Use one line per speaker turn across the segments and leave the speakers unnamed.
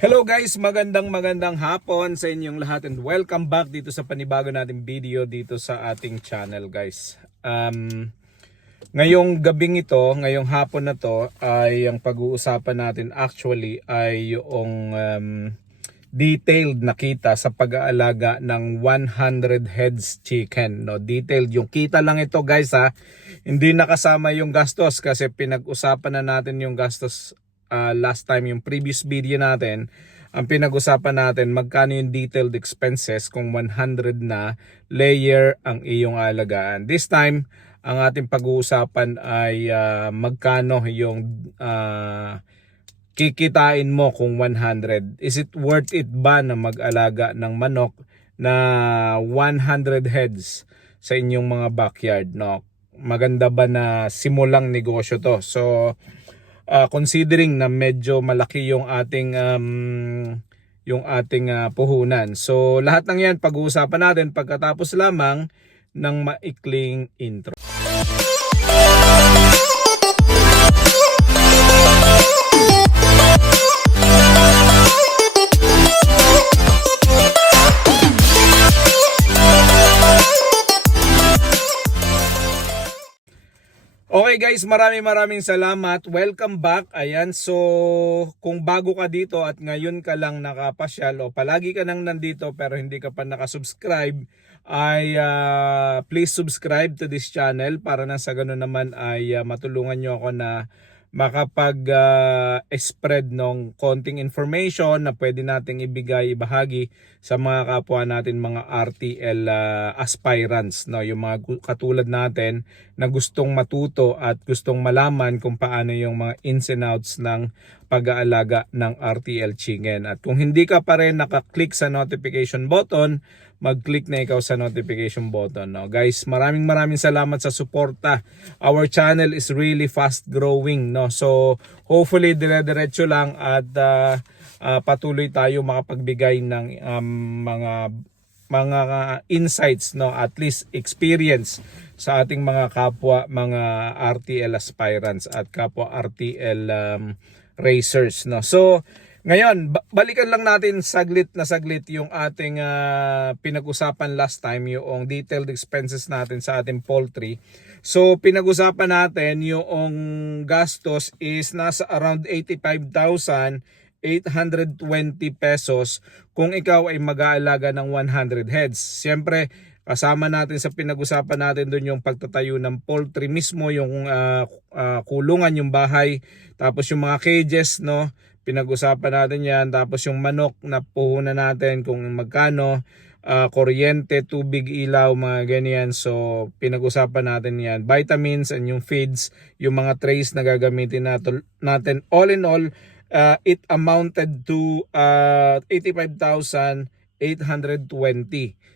Hello guys, magandang magandang hapon sa inyong lahat and welcome back dito sa panibago nating video dito sa ating channel guys. Um, ngayong gabing ito, ngayong hapon na to ay ang pag-uusapan natin actually ay yung um, detailed na kita sa pag-aalaga ng 100 heads chicken. No? Detailed yung kita lang ito guys ha. Hindi nakasama yung gastos kasi pinag-usapan na natin yung gastos uh, last time yung previous video natin. Ang pinag-usapan natin magkano yung detailed expenses kung 100 na layer ang iyong alagaan. This time, ang ating pag-uusapan ay uh, magkano yung uh, kikitain mo kung 100. Is it worth it ba na mag-alaga ng manok na 100 heads sa inyong mga backyard? No? Maganda ba na simulang negosyo to? So, uh, considering na medyo malaki yung ating um, yung ating uh, puhunan. So, lahat ng yan pag-uusapan natin pagkatapos lamang ng maikling intro. Guys, maraming maraming salamat. Welcome back. Ayan, so kung bago ka dito at ngayon ka lang nakapasyal o palagi ka nang nandito pero hindi ka pa nakasubscribe, ay uh, please subscribe to this channel para na sa ganun naman ay uh, matulungan nyo ako na makapag-spread ng konting information na pwede nating ibigay, ibahagi sa mga kapwa natin mga RTL uh, aspirants, no? yung mga katulad natin na gustong matuto at gustong malaman kung paano yung mga ins and outs ng pag-aalaga ng RTL Chicken. At kung hindi ka pa rin nakaklik sa notification button, mag-click na ikaw sa notification button. No? Guys, maraming maraming salamat sa suporta. Our channel is really fast growing. No? So, hopefully, dire-diretso lang at uh, uh, patuloy tayo makapagbigay ng um, mga mga insights no at least experience sa ating mga kapwa mga RTL aspirants at kapwa RTL um, racers no so ngayon, balikan lang natin saglit na saglit yung ating uh, pinag-usapan last time, yung detailed expenses natin sa ating poultry. So, pinag-usapan natin yung gastos is nasa around 85,820 pesos kung ikaw ay mag-aalaga ng 100 heads. Siyempre, kasama natin sa pinag-usapan natin doon yung pagtatayo ng poultry mismo, yung uh, uh, kulungan, yung bahay, tapos yung mga cages, no? Pinag-usapan natin yan. Tapos yung manok na puhunan natin kung magkano, uh, kuryente, tubig, ilaw, mga ganyan. So pinag-usapan natin yan. Vitamins and yung feeds, yung mga trays na gagamitin natin. All in all, uh, it amounted to uh, 85,820.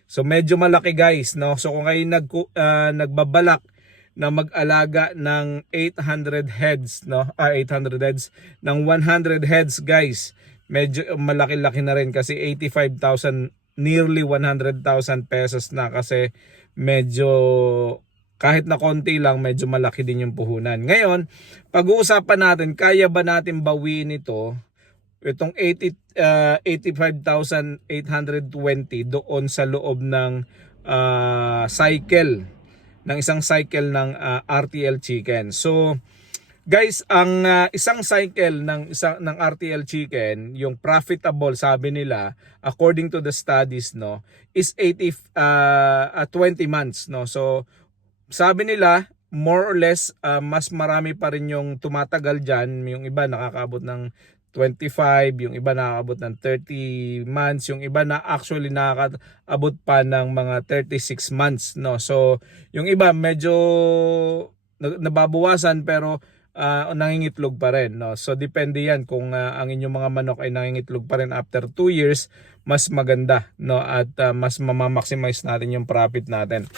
So medyo malaki guys, no? So kung kayo nag uh, nagbabalak na mag-alaga ng 800 heads, no? Ah, 800 heads ng 100 heads, guys. Medyo malaki-laki na rin kasi 85,000 nearly 100,000 pesos na kasi medyo kahit na konti lang medyo malaki din yung puhunan. Ngayon, pag-uusapan natin, kaya ba natin bawiin ito itong 80 uh, 85,820 doon sa loob ng uh, cycle ng isang cycle ng uh, RTL chicken. So guys, ang uh, isang cycle ng isang ng RTL chicken, yung profitable sabi nila according to the studies no, is 80 uh, uh, 20 months no. So sabi nila more or less uh, mas marami pa rin yung tumatagal diyan, yung iba nakakaabot ng 25, yung iba nakakabot ng 30 months, yung iba na actually nakakabot pa ng mga 36 months, no. So, yung iba medyo nababawasan pero uh, nangingitlog pa rin, no. So, depende 'yan kung uh, ang inyong mga manok ay nangingitlog pa rin after 2 years, mas maganda, no, at uh, mas mama-maximize natin yung profit natin.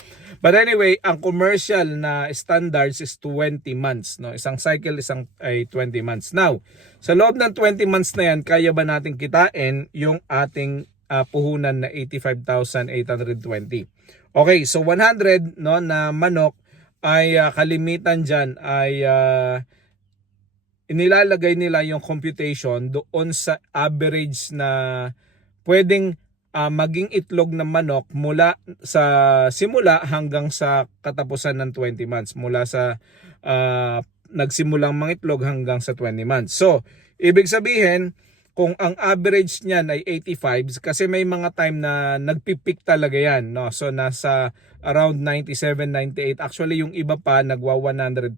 But anyway, ang commercial na standards is 20 months. No? Isang cycle, isang ay 20 months. Now, sa loob ng 20 months na yan, kaya ba natin kitain yung ating uh, puhunan na 85,820? Okay, so 100 no, na manok ay uh, kalimitan dyan ay uh, inilalagay nila yung computation doon sa average na pwedeng ah, maging itlog ng manok mula sa simula hanggang sa katapusan ng 20 months. Mula sa ah, nagsimulang mangitlog hanggang sa 20 months. So, ibig sabihin, kung ang average niyan ay 85 kasi may mga time na nagpipik talaga yan no so nasa around 97 98 actually yung iba pa nagwa 100%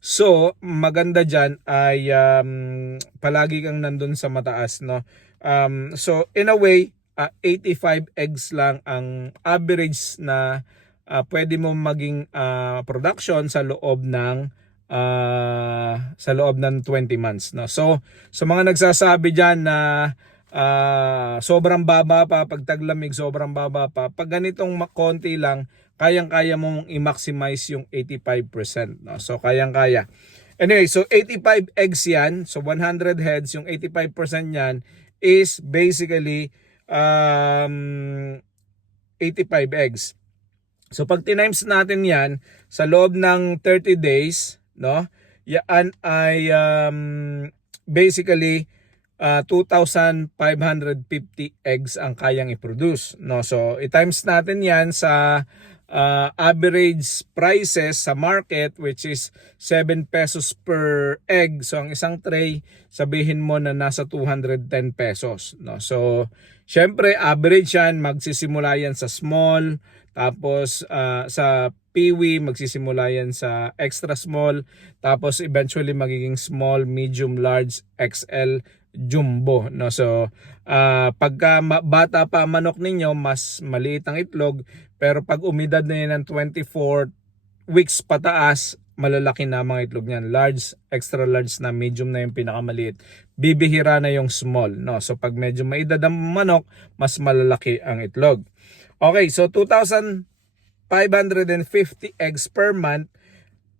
so maganda diyan ay um, palagi kang nandun sa mataas no um, so in a way ah, 85 eggs lang ang average na ah, pwede mo maging ah, production sa loob ng ah, sa loob ng 20 months no? So sa mga nagsasabi diyan na ah, sobrang baba pa pag taglamig sobrang baba pa pag ganitong konti lang kayang-kaya mong i-maximize yung 85% no? So kayang-kaya. Anyway so 85 eggs yan. So 100 heads yung 85% yan is basically um 85 eggs So pag tinimes natin 'yan sa loob ng 30 days, no? Yan ay um, basically uh, 2,550 eggs ang kayang i-produce, no? So i-times natin 'yan sa uh, average prices sa market which is 7 pesos per egg. So ang isang tray sabihin mo na nasa 210 pesos, no? So syempre average 'yan, magsisimula yan sa small, tapos ah, sa Peewee magsisimula yan sa extra small. Tapos eventually magiging small, medium, large, XL, jumbo. No? So ah, pagka bata pa ang manok ninyo, mas maliit ang itlog. Pero pag umidad na yan ng 24 weeks pataas, malalaki na mga itlog niyan. Large, extra large na, medium na yung pinakamaliit. Bibihira na yung small. No? So pag medyo maedad ang manok, mas malalaki ang itlog. Okay, so 2,550 eggs per month.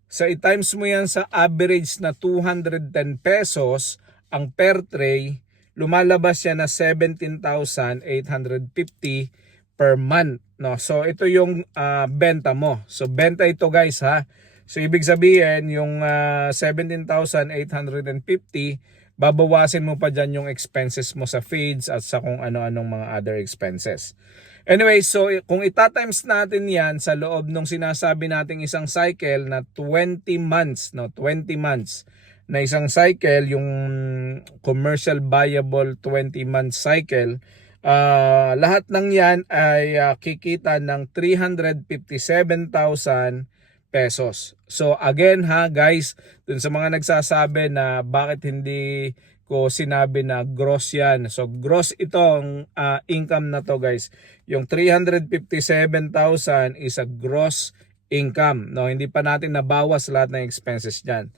So i-times mo yan sa average na 210 pesos ang per tray, lumalabas yan na 17,850 per month. No? So ito yung ah, benta mo. So benta ito guys ha. So ibig sabihin yung ah, 17,850 babawasin mo pa dyan yung expenses mo sa feeds at sa kung ano-anong mga other expenses. Anyway, so kung itatimes natin yan sa loob ng sinasabi nating isang cycle na 20 months, no, 20 months na isang cycle, yung commercial viable 20 month cycle, ah, lahat ng yan ay ah, kikita ng 357,000 pesos. So again ha guys, dun sa mga nagsasabi na bakit hindi ko sinabi na gross yan. So gross itong ah, income na to guys. Yung 357,000 is a gross income. No, hindi pa natin nabawas lahat ng expenses diyan.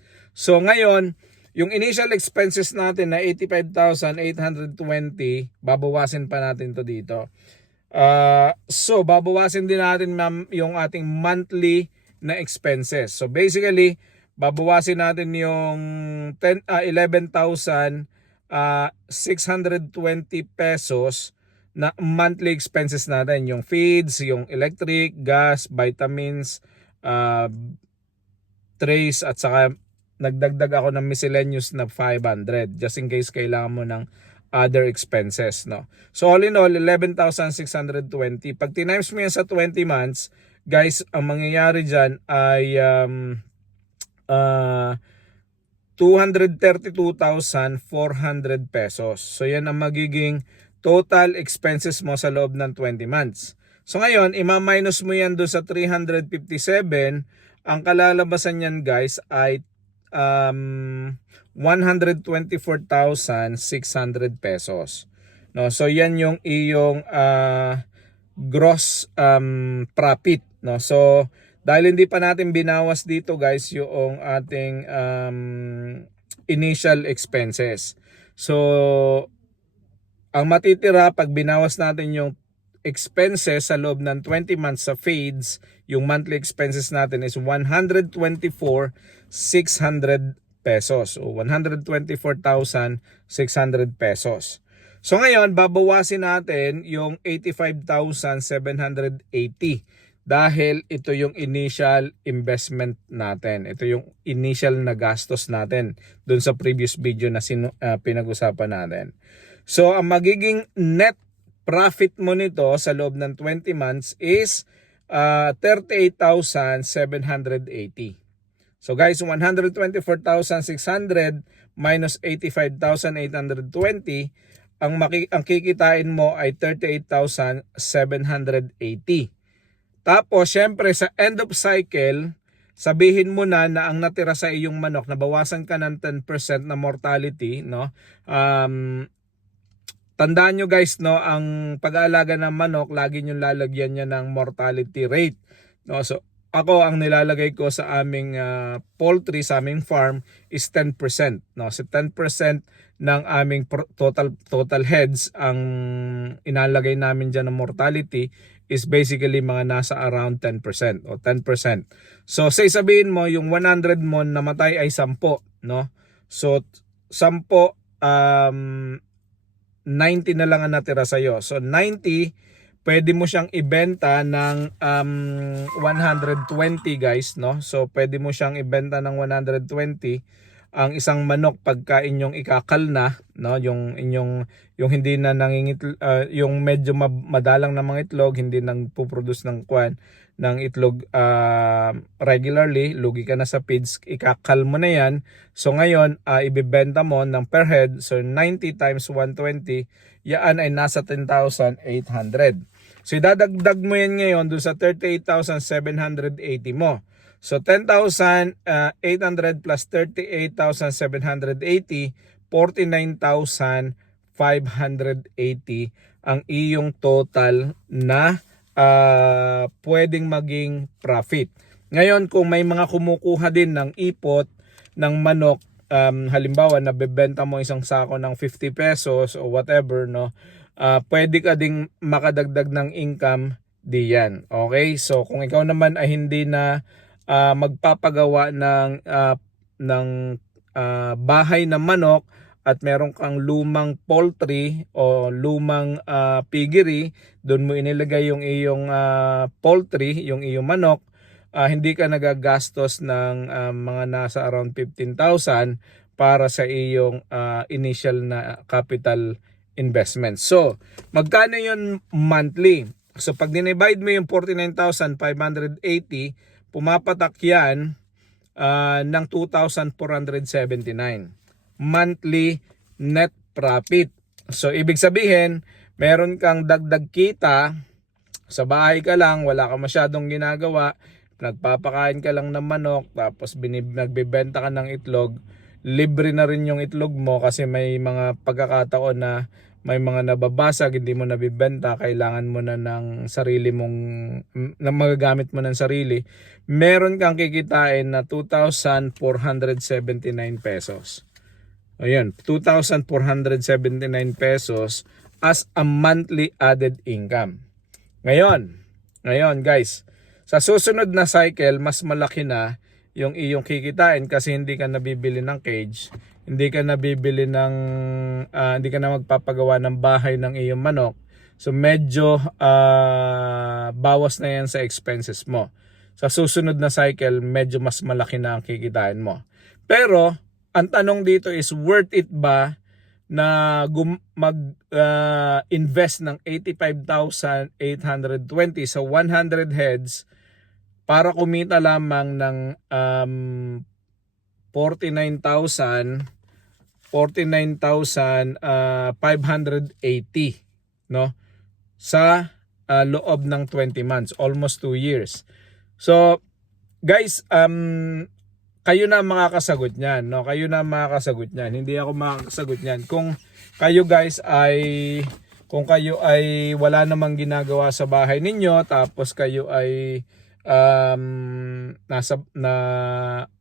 So ngayon, yung initial expenses natin na 85,820, babawasin pa natin to dito. Ah, so babawasin din natin yung ating monthly na expenses. So basically, babawasin natin yung 10 ah, 11,620 pesos na monthly expenses natin, yung feeds, yung electric, gas, vitamins, ah, trays at saka nagdagdag ako ng miscellaneous na 500 just in case kailangan mo ng other expenses no. So all in all 11,620 pag tinimes mo yan sa 20 months guys ang mangyayari diyan ay um, uh, 232,400 pesos. So yan ang magiging total expenses mo sa loob ng 20 months. So ngayon, ima-minus mo yan doon sa 357, ang kalalabasan yan guys ay um, 124,600 pesos. No, so yan yung iyong uh, gross um, profit, no. So dahil hindi pa natin binawas dito guys yung ating um, initial expenses. So ang matitira pag binawas natin yung expenses sa loob ng 20 months sa feeds, yung monthly expenses natin is 124,600 pesos o 124,600 pesos. So ngayon, babawasin natin yung 85,780 dahil ito yung initial investment natin. Ito yung initial na gastos natin dun sa previous video na ah, pinag-usapan natin. So ang magiging net profit mo nito sa loob ng 20 months is uh, 38,780. So guys, 124,600 minus 85,820, ang, maki- ang kikitain mo ay 38,780. Tapos, syempre, sa end of cycle, sabihin mo na na ang natira sa iyong manok, nabawasan ka ng 10% na mortality, no? Um, tandaan nyo guys, no, ang pag-aalaga ng manok, lagi nyo lalagyan niya ng mortality rate. No? So, ako ang nilalagay ko sa aming ah, poultry, sa aming farm is 10%. No? So 10% ng aming total total heads ang inalagay namin diyan ng mortality is basically mga nasa around 10% o 10%. So say sabihin mo yung 100 mo namatay ay 10, no? So 10 um 90 na lang ang natira sa iyo. So 90 pwede mo siyang ibenta ng um, 120 guys no? So pwede mo siyang ibenta ng 120 ang isang manok pagka inyong ikakal na no? Yung inyong yung hindi na nangingit uh, yung medyo madalang na mga itlog hindi nang puproduce ng kwan ng itlog uh, regularly lugi ka na sa feeds ikakal mo na yan so ngayon uh, ibebenta mo ng per head so 90 times 120 yan ay nasa 10,800 So idadagdag mo yan ngayon dun sa 38,780 mo. So 10,800 plus 38,780, 49,580 ang iyong total na uh, pwedeng maging profit. Ngayon kung may mga kumukuha din ng ipot ng manok um, halimbawa nabebenta mo isang sako ng 50 pesos o whatever no uh, pwede ka ding makadagdag ng income diyan. Okay? So kung ikaw naman ay hindi na uh, magpapagawa ng uh, ng uh, bahay na manok at meron kang lumang poultry o lumang uh, piggery, doon mo inilagay yung iyong uh, poultry, yung iyong manok, uh, hindi ka nagagastos ng uh, mga nasa around 15,000 para sa iyong uh, initial na capital investment. So, magkano yun monthly? So, pag dinivide mo yung 49,580, pumapatak yan uh, ng 2,479 monthly net profit. So, ibig sabihin, meron kang dagdag kita, sa bahay ka lang, wala ka masyadong ginagawa, nagpapakain ka lang ng manok, tapos nagbebenta ka ng itlog, libre na rin yung itlog mo kasi may mga pagkakataon na may mga nababasag, hindi mo nabibenta, kailangan mo na ng sarili mong, na magagamit mo ng sarili, meron kang kikitain na 2,479 pesos. Ayan, 2,479 pesos as a monthly added income. Ngayon, ngayon guys, sa susunod na cycle, mas malaki na yung iyong kikitain kasi hindi ka nabibili ng cage, hindi ka nabibili ng, uh, hindi ka na magpapagawa ng bahay ng iyong manok. So medyo uh, bawas na yan sa expenses mo. Sa susunod na cycle, medyo mas malaki na ang kikitain mo. Pero, ang tanong dito is worth it ba na mag-invest uh, ng 85,820 sa 100 heads para kumita lamang ng um, 49,000 49,580 no? Sa uh, loob ng 20 months almost 2 years. So guys um kayo na makakasagot niyan no? Kayo na makakasagot niyan. Hindi ako makakasagot niyan. Kung kayo guys ay kung kayo ay wala namang ginagawa sa bahay ninyo tapos kayo ay um, nasa na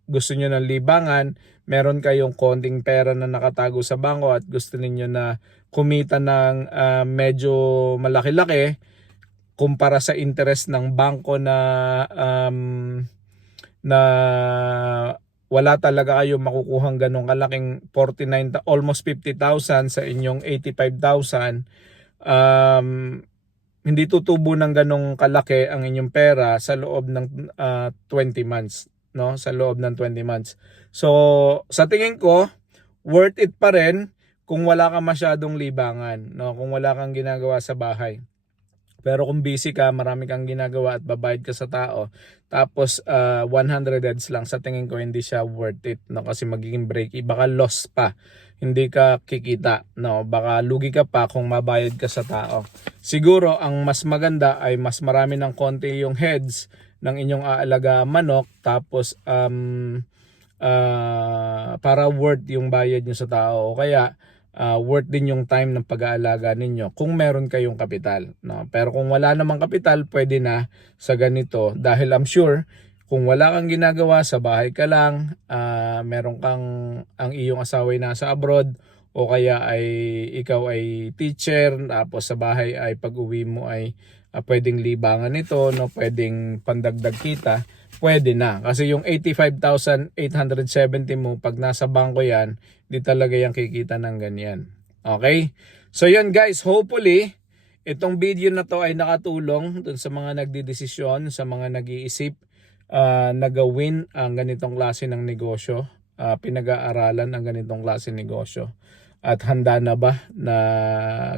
gusto niyo ng libangan meron kayong konting pera na nakatago sa bangko at gusto niyo na kumita ng uh, medyo malaki-laki kumpara sa interest ng bangko na um, na wala talaga kayo makukuhang ganong kalaking 49 almost 50,000 sa inyong 85,000 um hindi tutubo ng ganong kalaki ang inyong pera sa loob ng ah, 20 months, no? Sa loob ng 20 months. So, sa tingin ko, worth it pa rin kung wala ka masyadong libangan, no? Kung wala kang ginagawa sa bahay. Pero kung busy ka, marami kang ginagawa at babayad ka sa tao, tapos ah, 100 heads lang, sa tingin ko hindi siya worth it, no? Kasi magiging break, baka loss pa. Hindi ka kikita, no? Baka lugi ka pa kung mabayad ka sa tao. Siguro, ang mas maganda ay mas marami ng konti yung heads ng inyong aalaga manok, tapos um, ah, para worth yung bayad nyo sa tao. O kaya, ah, worth din yung time ng pag-aalaga ninyo kung meron kayong kapital. No? Pero kung wala namang kapital, pwede na sa ganito. Dahil I'm sure, kung wala kang ginagawa, sa bahay ka lang, ah, meron kang, ang iyong asawa ay nasa abroad, o kaya ay ikaw ay teacher, tapos sa bahay ay pag uwi mo ay ah, pwedeng libangan nito, no? pwedeng pandagdag kita, pwede na. Kasi yung 85,870 mo, pag nasa bangko yan, di talaga yung kikita ng ganyan. Okay? So yun guys, hopefully, itong video na to ay nakatulong dun sa mga nagdidesisyon, sa mga nag-iisip ah, na gawin ang ganitong klase ng negosyo, ah, pinag-aaralan ang ganitong klase negosyo at handa na ba na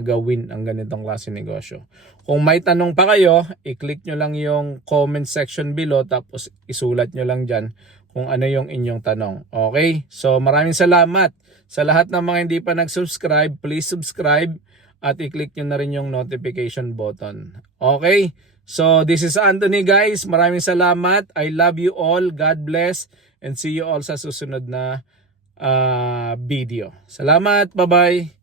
gawin ang ganitong klase negosyo. Kung may tanong pa kayo, i-click nyo lang yung comment section below tapos isulat nyo lang dyan kung ano yung inyong tanong. Okay? So maraming salamat sa lahat ng mga hindi pa nag-subscribe. Please subscribe at i-click nyo na rin yung notification button. Okay? So this is Anthony guys. Maraming salamat. I love you all. God bless. And see you all sa susunod na ah, video. Salamat. Bye-bye.